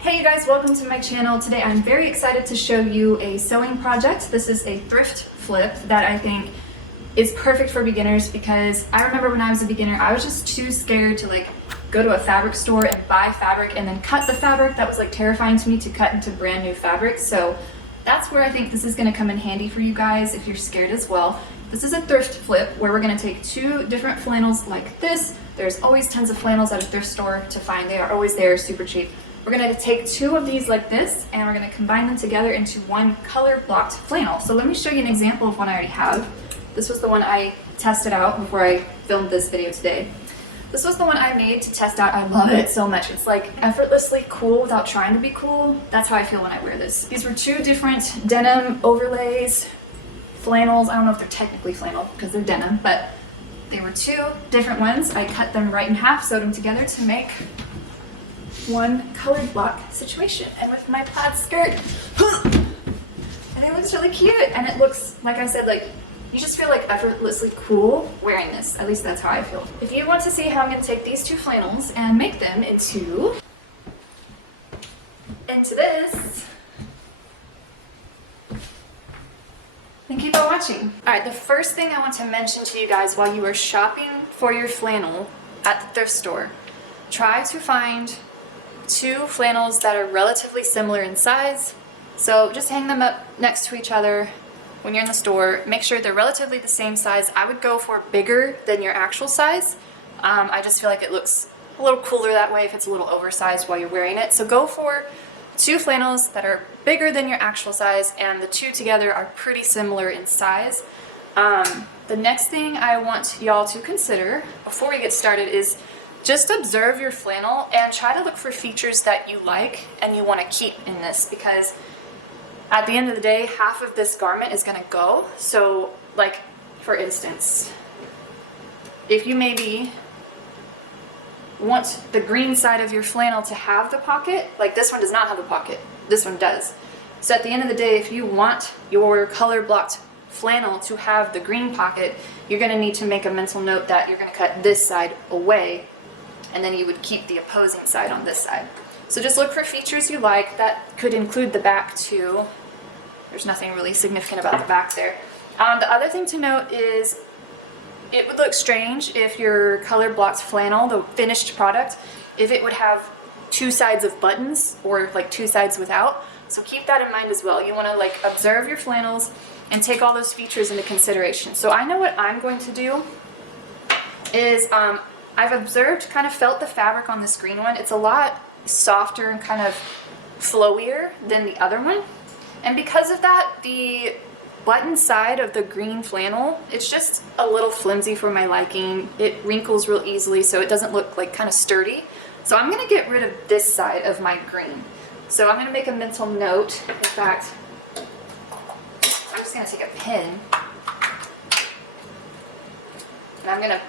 Hey you guys, welcome to my channel. Today I'm very excited to show you a sewing project. This is a thrift flip that I think is perfect for beginners because I remember when I was a beginner, I was just too scared to go to a fabric store and buy fabric and then cut the fabric. That was terrifying to me to cut into brand new fabric. So that's where I think this is going to come in handy for you guys if you're scared as well. This is a thrift flip where we're going to take two different flannels like this. There's always tons of flannels at a thrift store to find. They are always there, super cheap. We're going to take two of these like this and we're going to combine them together into one color blocked flannel. So let me show you an example of one I already have. This was the one I tested out before I filmed this video today. This was the one I made to test out. I love it so much. It's effortlessly cool without trying to be cool. That's how I feel when I wear this. These were two different denim overlays, flannels. I don't know if they're technically flannel because they're denim, but they were two different ones. I cut them right in half, sewed them together to make one colored block situation. And with my plaid skirt, and it looks really cute. And it looks, like I said, you just feel effortlessly cool wearing this. At least that's how I feel. If you want to see how I'm going to take these two flannels and make them into this, then keep on watching. Alright, the first thing I want to mention to you guys while you are shopping for your flannel at the thrift store, try to find two flannels that are relatively similar in size. So just hang them up next to each other when you're in the store. Make sure they're relatively the same size. I would go for bigger than your actual size. I just feel like it looks a little cooler that way if it's a little oversized while you're wearing it. So go for two flannels that are bigger than your actual size, and the two together are pretty similar in size. The next thing I want y'all to consider before we get started is just observe your flannel and try to look for features that you like and you want to keep in this, because at the end of the day, half of this garment is going to go. So for instance, if you maybe want the green side of your flannel to have the pocket, this one does not have a pocket, this one does. So at the end of the day, if you want your color blocked flannel to have the green pocket, you're going to need to make a mental note that you're going to cut this side away, and then you would keep the opposing side on this side. So just look for features you like. That could include the back too. There's nothing really significant about the back there. The other thing to note is it would look strange if your color blocked flannel, the finished product, if it would have two sides of buttons or two sides without. So keep that in mind as well. You want to observe your flannels and take all those features into consideration. So I know what I'm going to do is I've observed, felt the fabric on this green one. It's a lot softer and kind of flowier than the other one. And because of that, the button side of the green flannel, it's just a little flimsy for my liking. It wrinkles real easily, so it doesn't look kind of sturdy. So I'm going to get rid of this side of my green. So I'm going to make a mental note. In fact, I'm just going to take a pin and I'm going to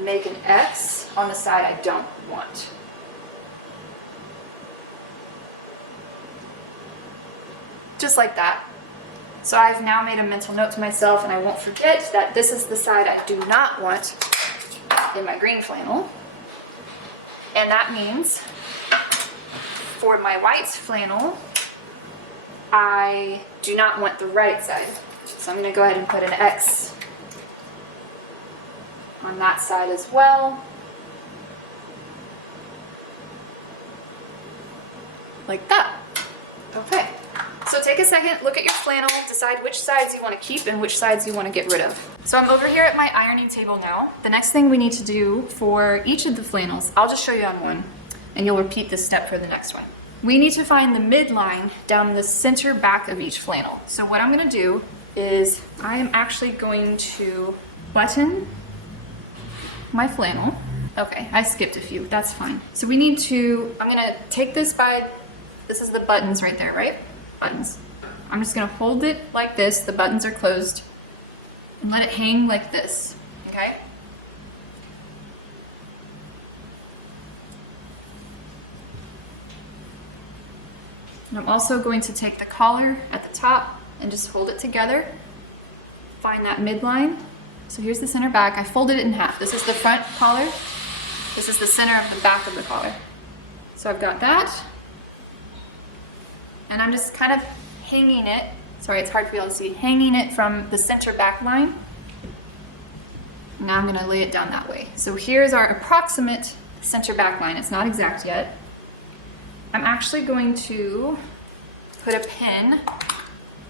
make an X on the side I don't want. Just like that. So I've now made a mental note to myself, and I won't forget that this is the side I do not want in my green flannel. And that means for my white flannel, I do not want the right side. So I'm going to go ahead and put an X on that side as well. Like that. Okay. So take a second, look at your flannel, decide which sides you want to keep and which sides you want to get rid of. So I'm over here at my ironing table now. The next thing we need to do for each of the flannels, I'll just show you on one, and you'll repeat this step for the next one. We need to find the midline down the center back of each flannel. So what I'm going to do is I am actually going to button my flannel. Okay, I skipped a few, that's fine. So we need to, I'm going to take this by, this is the buttons right there, right? Buttons. I'm just going to hold it like this, the buttons are closed, and let it hang like this, okay? And I'm also going to take the collar at the top and just hold it together. Find that midline. So here's the center back. I folded it in half. This is the front collar. This is the center of the back of the collar. So I've got that. And I'm just kind of hanging it, sorry, it's hard for you all to see, hanging it from the center back line. Now I'm gonna lay it down that way. So here's our approximate center back line. It's not exact yet. I'm actually going to put a pin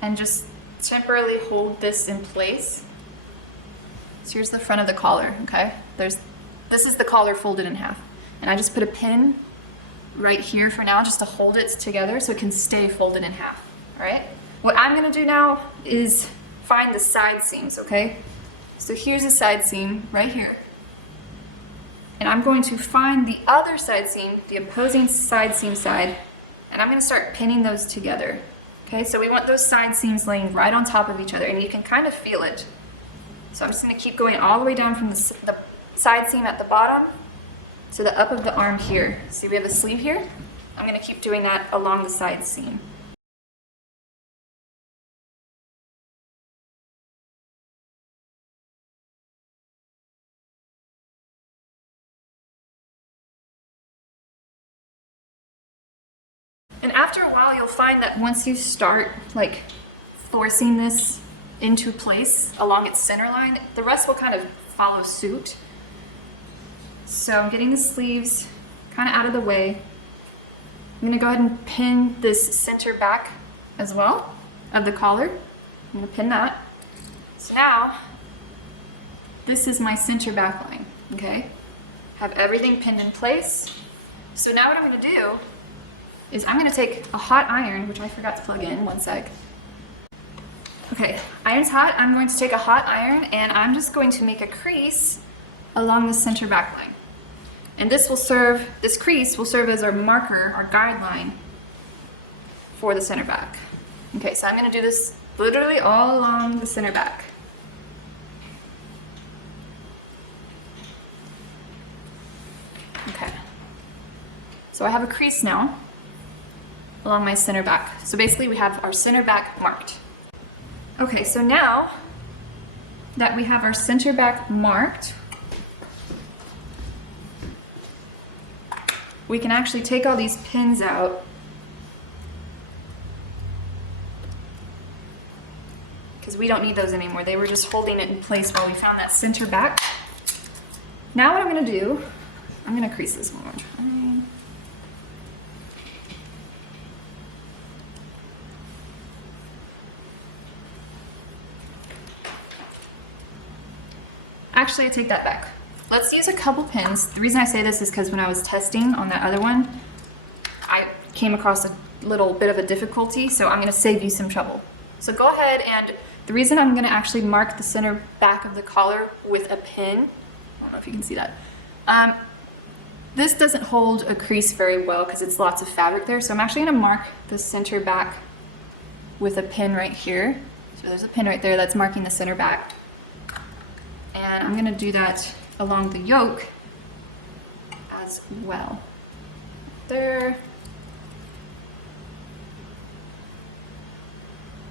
and just temporarily hold this in place. So here's the front of the collar, okay? This is the collar folded in half. And I just put a pin right here for now just to hold it together so it can stay folded in half, all right? What I'm gonna do now is find the side seams, okay? So here's a side seam right here. And I'm going to find the other side seam, the opposing side seam side, and I'm gonna start pinning those together. Okay, so we want those side seams laying right on top of each other, and you can kind of feel it. So I'm just gonna keep going all the way down from the side seam at the bottom to the up of the arm here. See, we have a sleeve here? I'm gonna keep doing that along the side seam. And after a while, you'll find that once you start like forcing this into place along its center line, the rest will kind of follow suit. So I'm getting the sleeves kind of out of the way. I'm gonna go ahead and pin this center back as well of the collar. I'm gonna pin that. So now, this is my center back line, okay? Have everything pinned in place. So now what I'm gonna do is I'm gonna take a hot iron, which I forgot to plug in, one sec. Okay, iron's hot. I'm going to take a hot iron and I'm just going to make a crease along the center back line. And this crease will serve as our marker, our guideline for the center back. Okay, so I'm gonna do this literally all along the center back. Okay, so I have a crease now along my center back. So basically we have our center back marked. Okay, so now that we have our center back marked, we can actually take all these pins out because we don't need those anymore. They were just holding it in place while we found that center back. Now what I'm gonna do, I'm gonna crease this one more time. Actually, I take that back. Let's use a couple pins. The reason I say this is because when I was testing on that other one, I came across a little bit of a difficulty, so I'm gonna save you some trouble. So go ahead, and the reason I'm gonna actually mark the center back of the collar with a pin, I don't know if you can see that. This doesn't hold a crease very well because it's lots of fabric there, so I'm actually gonna mark the center back with a pin right here. So there's a pin right there that's marking the center back. And I'm gonna do that along the yoke as well. There.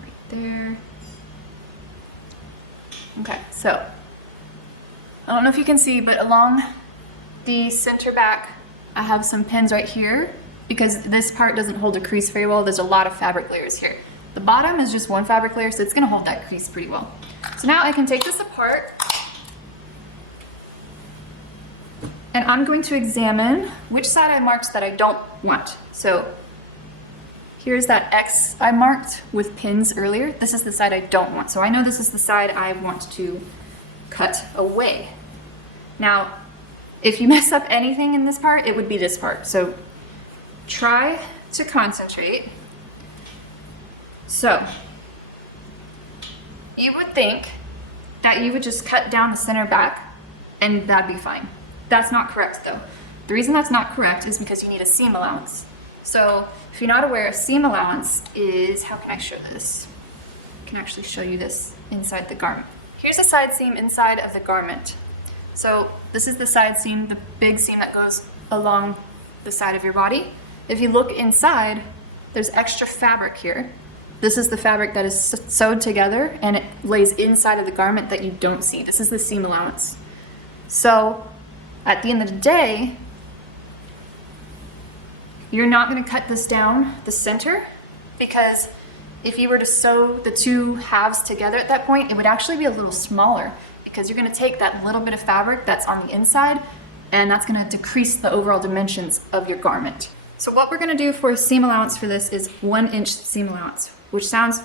Right there. Okay, so I don't know if you can see, but along the center back, I have some pins right here because this part doesn't hold a crease very well. There's a lot of fabric layers here. The bottom is just one fabric layer, so it's gonna hold that crease pretty well. So now I can take this apart and I'm going to examine which side I marked that I don't want. So here's that X I marked with pins earlier. This is the side I don't want. So I know this is the side I want to cut away. Now, if you mess up anything in this part, it would be this part. So try to concentrate. So you would think that you would just cut down the center back and that'd be fine. That's not correct though. The reason that's not correct is because you need a seam allowance. So if you're not aware, a seam allowance is, how can I show this? I can actually show you this inside the garment. Here's a side seam inside of the garment. So this is the side seam, the big seam that goes along the side of your body. If you look inside, there's extra fabric here. This is the fabric that is sewed together and it lays inside of the garment that you don't see. This is the seam allowance. So at the end of the day, you're not gonna cut this down the center, because if you were to sew the two halves together at that point, it would actually be a little smaller, because you're gonna take that little bit of fabric that's on the inside, and that's gonna decrease the overall dimensions of your garment. So what we're gonna do for a seam allowance for this is 1 inch seam allowance, which sounds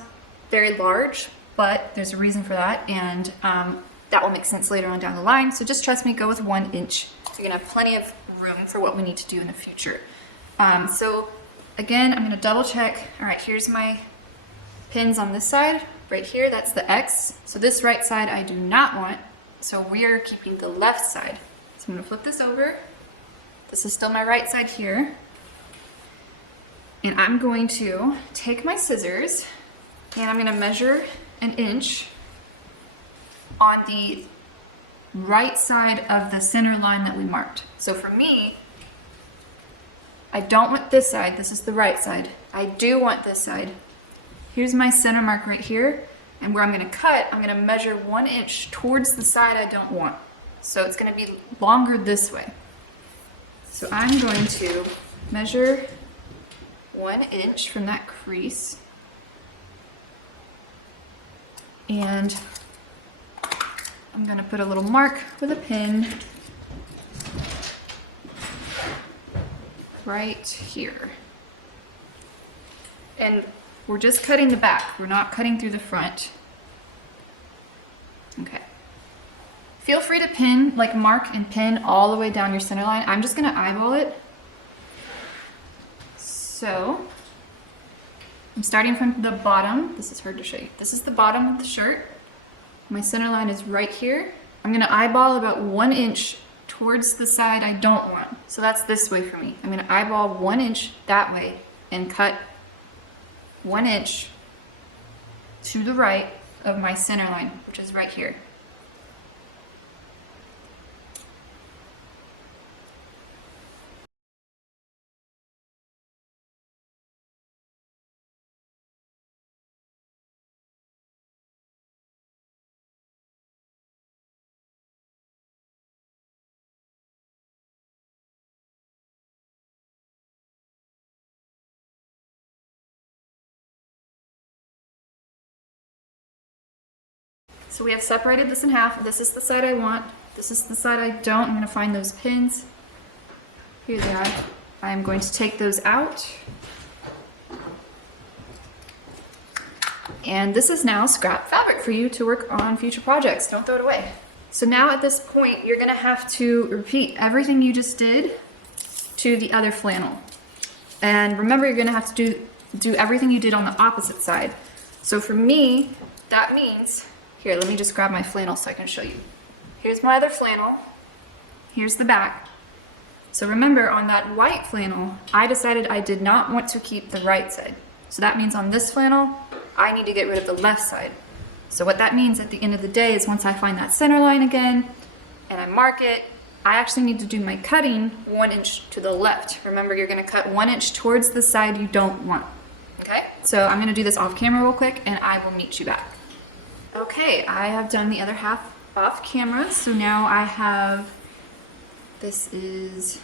very large, but there's a reason for that, and that will make sense later on down the line. So just trust me, go with 1 inch. You're gonna have plenty of room for what we need to do in the future. So again, I'm gonna double check. All right, here's my pins on this side, right here, that's the X. So this right side I do not want, so we're keeping the left side. So I'm gonna flip this over. This is still my right side here. And I'm going to take my scissors and I'm gonna measure 1 inch on the right side of the center line that we marked. So for me, I don't want this side, this is the right side. I do want this side. Here's my center mark right here, and where I'm gonna cut, I'm gonna measure 1 inch towards the side I don't want. So it's gonna be longer this way. So I'm going to measure 1 inch from that crease, and I'm gonna put a little mark with a pin right here. And we're just cutting the back, we're not cutting through the front. Okay. Feel free to pin, like mark and pin all the way down your center line. I'm just gonna eyeball it. So, I'm starting from the bottom. This is hard to show you. This is the bottom of the shirt. My center line is right here. I'm gonna eyeball about 1 inch towards the side I don't want. So that's this way for me. I'm gonna eyeball 1 inch that way and cut 1 inch to the right of my center line, which is right here. So we have separated this in half. This is the side I want. This is the side I don't. I'm gonna find those pins. Here they are. I'm going to take those out. And this is now scrap fabric for you to work on future projects. Don't throw it away. So now at this point, you're gonna have to repeat everything you just did to the other flannel. And remember, you're gonna have to do everything you did on the opposite side. So for me, that means, here, let me just grab my flannel so I can show you. Here's my other flannel. Here's the back. So remember, on that white flannel, I decided I did not want to keep the right side. So that means on this flannel, I need to get rid of the left side. So what that means at the end of the day is once I find that center line again and I mark it, I actually need to do my cutting 1 inch to the left. Remember, you're gonna cut 1 inch towards the side you don't want. Okay, so I'm gonna do this off camera real quick and I will meet you back. Okay, I have done the other half off camera, so now I have, this is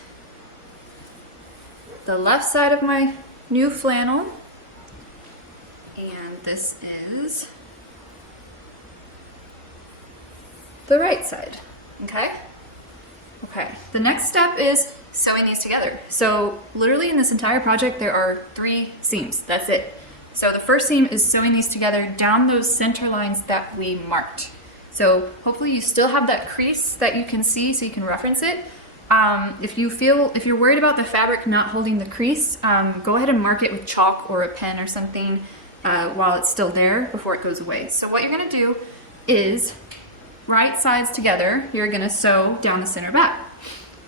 the left side of my new flannel, and this is the right side, okay? Okay, the next step is sewing these together. So literally in this entire project, there are 3 seams, that's it. So the first seam is sewing these together down those center lines that we marked. So hopefully you still have that crease that you can see so you can reference it. If you're worried about the fabric not holding the crease, go ahead and mark it with chalk or a pen or something while it's still there before it goes away. So what you're gonna do is right sides together, you're gonna sew down the center back.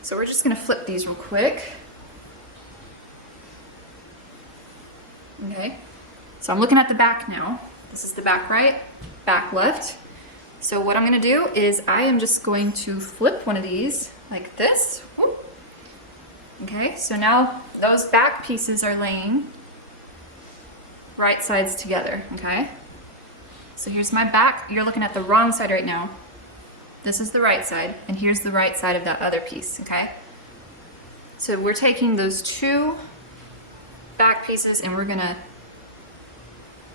So we're just gonna flip these real quick. Okay. So I'm looking at the back now. This is the back right, back left. So what I'm gonna do is I am just going to flip one of these like this. Okay, so now those back pieces are laying right sides together, okay? So here's my back. You're looking at the wrong side right now. This is the right side, and here's the right side of that other piece, okay? So we're taking those 2 stack pieces and we're gonna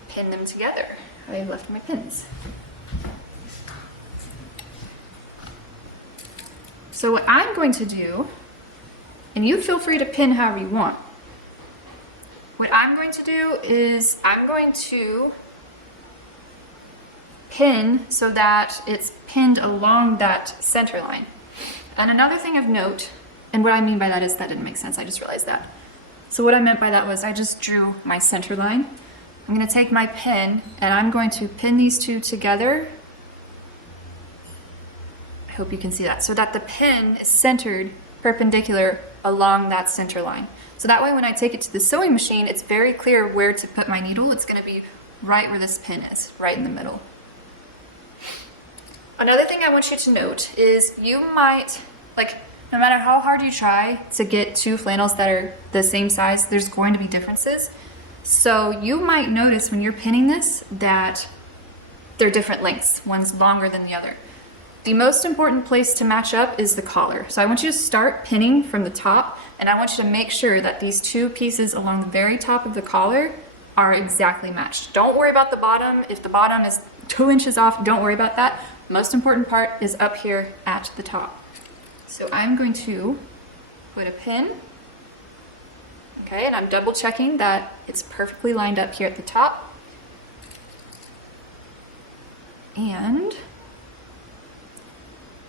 pin them together. I left my pins. So what I'm going to do, and you feel free to pin however you want. What I'm going to do is I'm going to pin so that it's pinned along that center line. And another thing of note, and what I mean by that is that didn't make sense, I just realized that. So what I meant by that was I just drew my center line. I'm going to take my pin and I'm going to pin these two together. I hope you can see that. So that the pin is centered perpendicular along that center line. So that way when I take it to the sewing machine, it's very clear where to put my needle. It's going to be right where this pin is, right in the middle. Another thing I want you to note is you might, like, no matter how hard you try to get two flannels that are the same size, there's going to be differences. So you might notice when you're pinning this that they're different lengths. One's longer than the other. The most important place to match up is the collar. So I want you to start pinning from the top, and I want you to make sure that these two pieces along the very top of the collar are exactly matched. Don't worry about the bottom. If the bottom is 2 inches off, don't worry about that. Most important part is up here at the top. So I'm going to put a pin, okay, and I'm double checking that it's perfectly lined up here at the top. And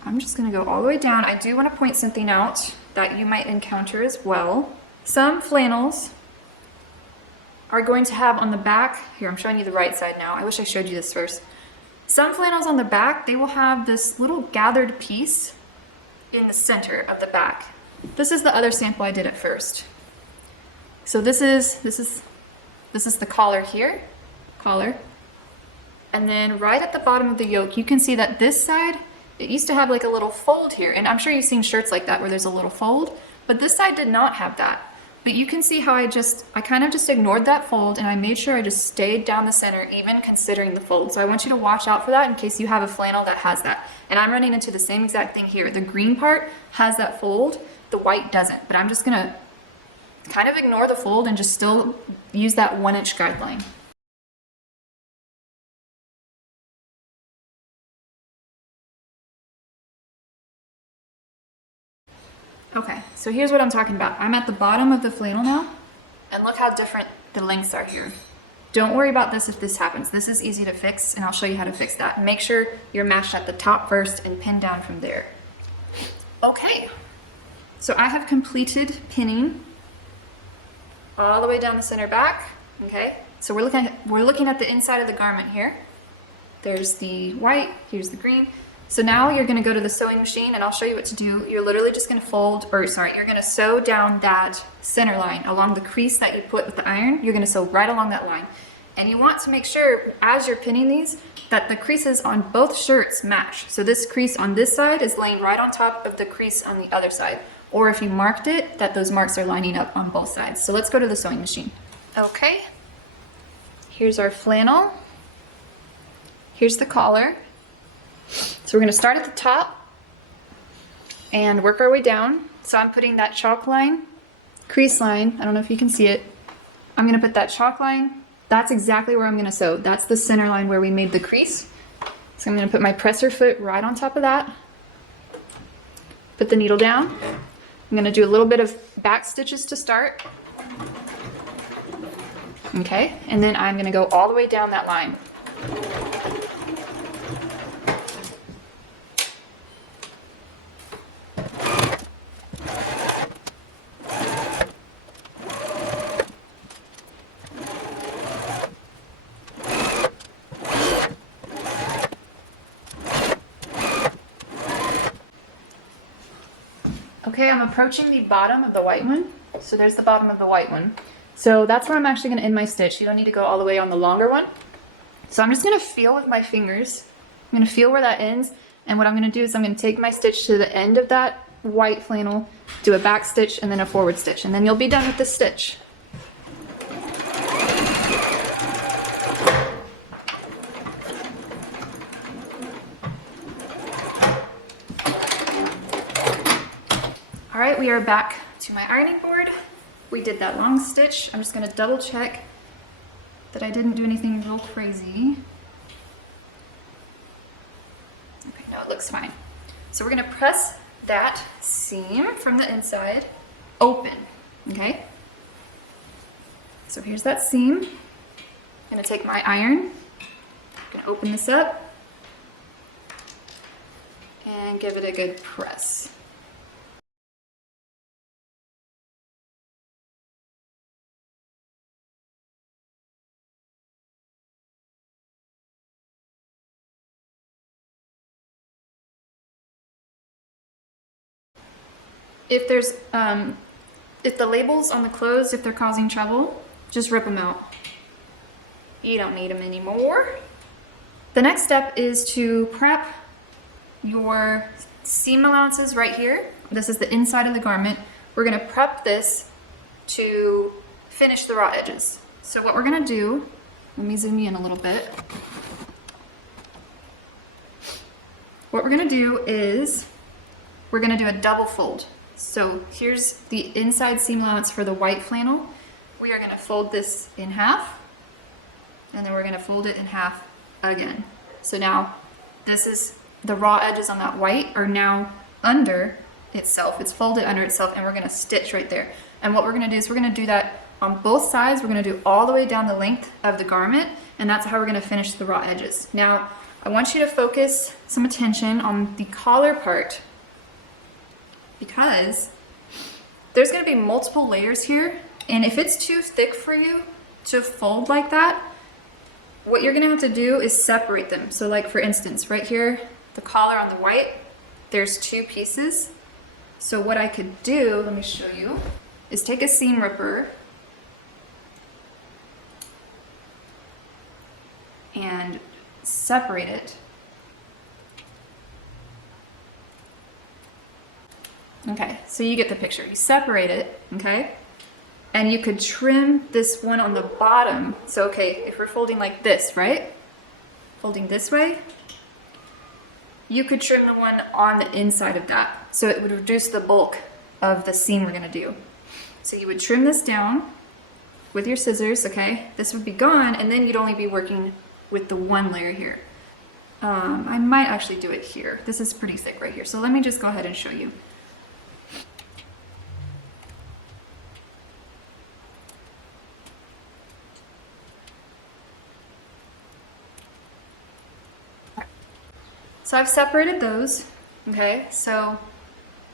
I'm just gonna go all the way down. I do wanna point something out that you might encounter as well. Some flannels are going to have on the back, here I'm showing you the right side now. I wish I showed you this first. Some flannels on the back, they will have this little gathered piece in the center of the back. This is the other sample I did at first. So this is the collar here, collar. And then right at the bottom of the yoke, you can see that this side, it used to have like a little fold here, and I'm sure you've seen shirts like that where there's a little fold, but this side did not have that. But you can see how I kind of just ignored that fold and I made sure I just stayed down the center, even considering the fold. So I want you to watch out for that in case you have a flannel that has that. And I'm running into the same exact thing here. The green part has that fold, the white doesn't, but I'm just gonna kind of ignore the fold and just still use that 1 inch guideline. Okay, so here's what I'm talking about. I'm at the bottom of the flannel now, and look how different the lengths are here. Don't worry about this if this happens. This is easy to fix, and I'll show you how to fix that. Make sure you're matched at the top first and pin down from there. Okay, so I have completed pinning all the way down the center back, okay? So we're looking at the inside of the garment here. There's the white, here's the green. So now you're gonna go to the sewing machine and I'll show you what to do. You're literally just gonna you're gonna sew down that center line along the crease that you put with the iron. You're gonna sew right along that line. And you want to make sure as you're pinning these that the creases on both shirts match. So this crease on this side is laying right on top of the crease on the other side. Or if you marked it, that those marks are lining up on both sides. So let's go to the sewing machine. Okay, here's our flannel. Here's the collar. So we're going to start at the top and work our way down. So I'm putting that chalk line, crease line, I don't know if you can see it. I'm going to put that chalk line, that's exactly where I'm going to sew. That's the center line where we made the crease. So I'm going to put my presser foot right on top of that. Put the needle down. I'm going to do a little bit of back stitches to start. Okay, and then I'm going to go all the way down that line. Okay, I'm approaching the bottom of the white one. So there's the bottom of the white one. So that's where I'm actually going to end my stitch. You don't need to go all the way on the longer one. So I'm just going to feel with my fingers. I'm going to feel where that ends. And what I'm going to do is I'm going to take my stitch to the end of that white flannel, do a back stitch and then a forward stitch. And then you'll be done with this stitch. All right, we are back to my ironing board we did that long stitch. I'm just gonna double check that I didn't do anything real crazy. Okay, no, it looks fine. So we're gonna press that seam from the inside open, okay? So here's that seam. I'm gonna take my iron, I'm gonna open this up and give it a good press. If there's, if the labels on the clothes, if they're causing trouble, just rip them out. You don't need them anymore. The next step is to prep your seam allowances right here. This is the inside of the garment. We're gonna prep this to finish the raw edges. So what we're gonna do, let me zoom you in a little bit. What we're gonna do is, we're gonna do a double fold. So here's the inside seam allowance for the white flannel. We are gonna fold this in half, and then we're gonna fold it in half again. So now, this is the raw edges on that white are now under itself. It's folded under itself, and we're gonna stitch right there. And what we're gonna do is we're gonna do that on both sides. We're gonna do all the way down the length of the garment, and that's how we're gonna finish the raw edges. Now, I want you to focus some attention on the collar part, because there's gonna be multiple layers here, and if it's too thick for you to fold like that, what you're gonna have to do is separate them. So like for instance, right here, the collar on the white, there's two pieces. So what I could do, let me show you, is take a seam ripper and separate it. Okay, so you get the picture. You separate it, okay? And you could trim this one on the bottom. So, okay, if we're folding like this, right? Folding this way, you could trim the one on the inside of that. So it would reduce the bulk of the seam we're gonna do. So you would trim this down with your scissors, okay? This would be gone, and then you'd only be working with the one layer here. I might actually do it here. This is pretty thick right here. So let me just go ahead and show you. So I've separated those, okay? So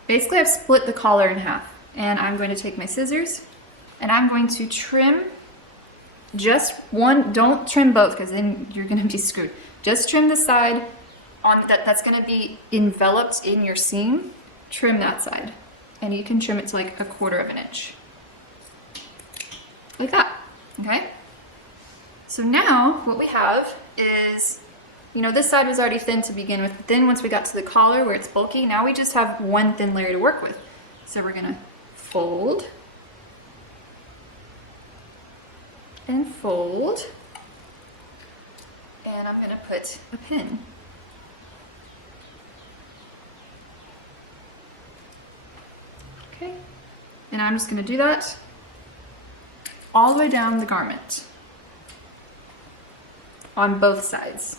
basically I've split the collar in half, and I'm going to take my scissors and I'm going to trim just one. Don't trim both, because then you're gonna be screwed. Just trim the side on that's gonna be enveloped in your seam. Trim that side, and you can trim it to like 1/4 of an inch. Like that, okay? So now what we have is, you know, this side was already thin to begin with, but then once we got to the collar where it's bulky, now we just have one thin layer to work with. So we're gonna fold and fold, and I'm gonna put a pin. Okay, and I'm just gonna do that all the way down the garment on both sides.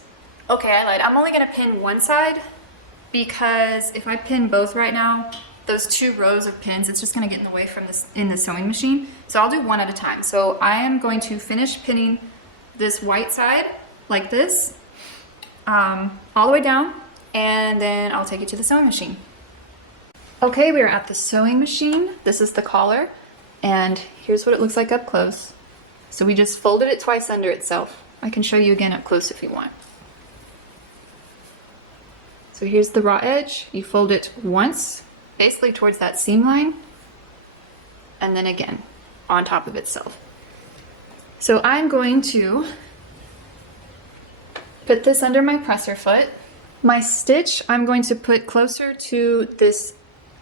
Okay, I lied. I'm only gonna pin one side, because if I pin both right now, those 2 rows of pins, it's just gonna get in the way from this in the sewing machine. So I'll do one at a time. So I am going to finish pinning this white side like this, all the way down, and then I'll take it to the sewing machine. Okay, we are at the sewing machine. This is the collar, and here's what it looks like up close. So we just folded it twice under itself. I can show you again up close if you want. So here's the raw edge. You fold it once, basically towards that seam line, and then again on top of itself. So I'm going to put this under my presser foot. My stitch I'm going to put closer to this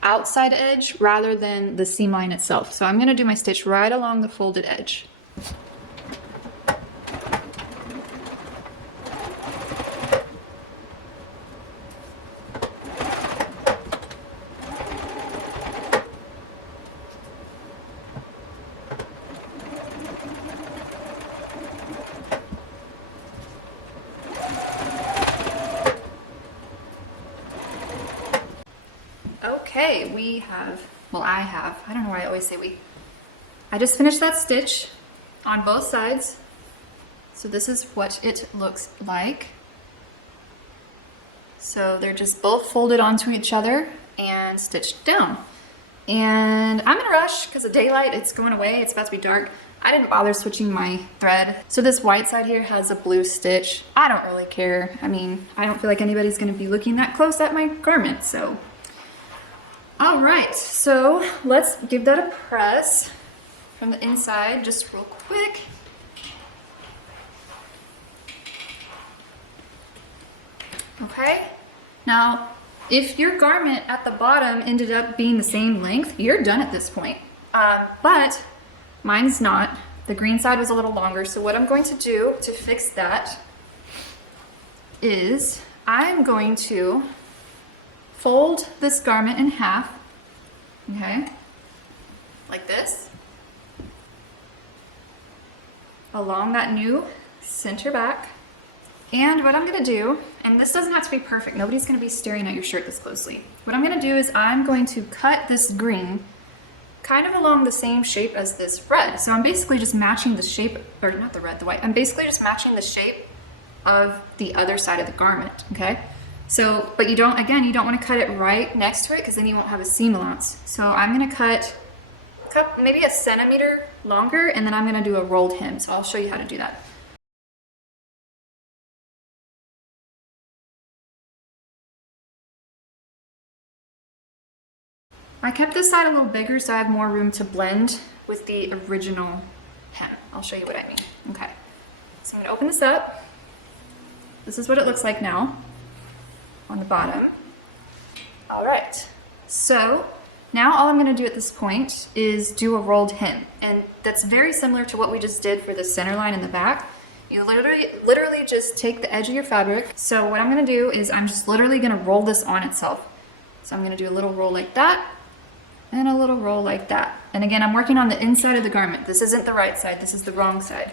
outside edge rather than the seam line itself. So I'm going to do my stitch right along the folded edge. Okay, I don't know why I always say we. I just finished that stitch on both sides. So this is what it looks like. So they're just both folded onto each other and stitched down. And I'm in a rush because of daylight, it's going away, it's about to be dark. I didn't bother switching my thread. So this white side here has a blue stitch. I don't really care. I mean, I don't feel like anybody's gonna be looking that close at my garment, so. All right, so let's give that a press from the inside, just real quick. Okay, now if your garment at the bottom ended up being the same length, you're done at this point. But mine's not. The green side was a little longer, so what I'm going to do to fix that is I'm going to fold this garment in half, okay, like this, along that new center back. And what I'm gonna do, and this doesn't have to be perfect, nobody's gonna be staring at your shirt this closely. What I'm gonna do is I'm going to cut this green kind of along the same shape as this red. So I'm basically just matching the shape, or not the red, the white. I'm basically just matching the shape of the other side of the garment, okay? So, but you don't wanna cut it right next to it because then you won't have a seam allowance. So I'm gonna cut maybe a centimeter longer, and then I'm gonna do a rolled hem. So I'll show you how to do that. I kept this side a little bigger so I have more room to blend with the original hem. I'll show you what I mean. Okay, so I'm gonna open this up. This is what it looks like now on the bottom. All right, so now all I'm gonna do at this point is do a rolled hem. And that's very similar to what we just did for the center line in the back. You literally just take the edge of your fabric. So what I'm gonna do is I'm just literally gonna roll this on itself. So I'm gonna do a little roll like that, and a little roll like that. And again, I'm working on the inside of the garment. This isn't the right side, this is the wrong side.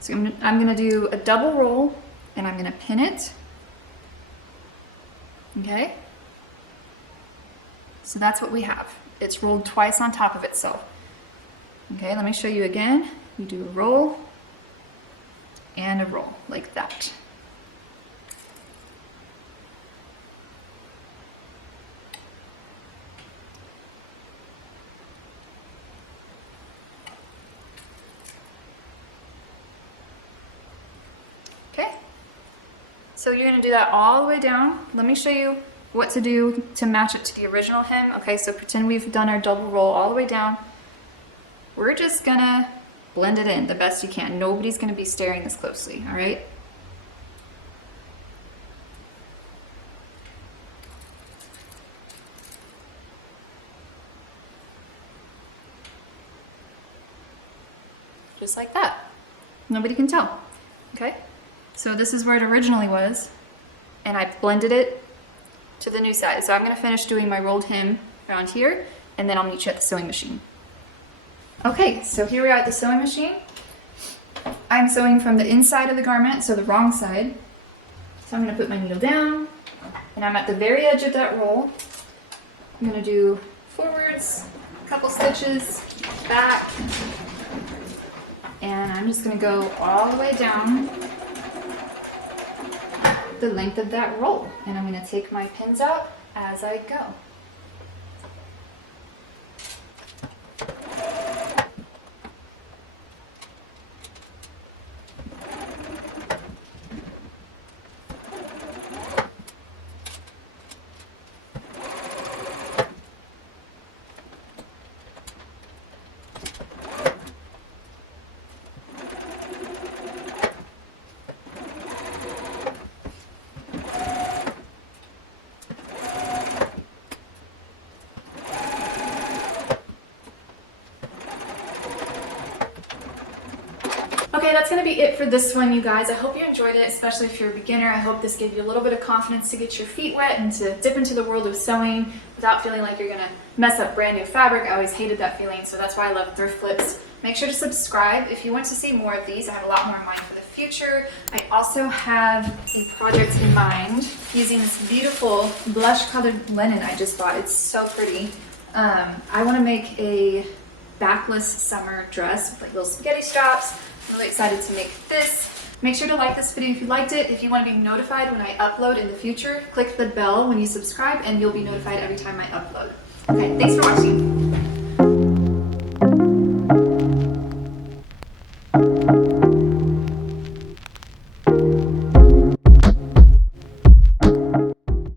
So I'm gonna do a double roll, and I'm gonna pin it. Okay? So that's what we have. It's rolled twice on top of itself. Okay, let me show you again. You do a roll and a roll like that. So you're gonna do that all the way down. Let me show you what to do to match it to the original hem. Okay, so pretend we've done our double roll all the way down. We're just gonna blend it in the best you can. Nobody's gonna be staring this closely, all right? Just like that. Nobody can tell, okay? So this is where it originally was, and I blended it to the new side. So I'm gonna finish doing my rolled hem around here, and then I'll meet you at the sewing machine. Okay, so here we are at the sewing machine. I'm sewing from the inside of the garment, so the wrong side. So I'm gonna put my needle down, and I'm at the very edge of that roll. I'm gonna do forwards, a couple stitches, back, and I'm just gonna go all the way down the length of that roll, and I'm going to take my pins out as I go. Okay, that's going to be it for this one, you guys. I hope you enjoyed it, especially if you're a beginner. I hope this gave you a little bit of confidence to get your feet wet and to dip into the world of sewing without feeling like you're going to mess up brand new fabric. I always hated that feeling, so that's why I love thrift flips. Make sure to subscribe if you want to see more of these. I have a lot more in mind for the future. I also have a project in mind using this beautiful blush colored linen I just bought. It's so pretty. I want to make a backless summer dress with like little spaghetti straps. I'm really excited to make this. Make sure to like this video if you liked it. If you want to be notified when I upload in the future, click the bell when you subscribe and you'll be notified every time I upload. Okay, thanks for watching.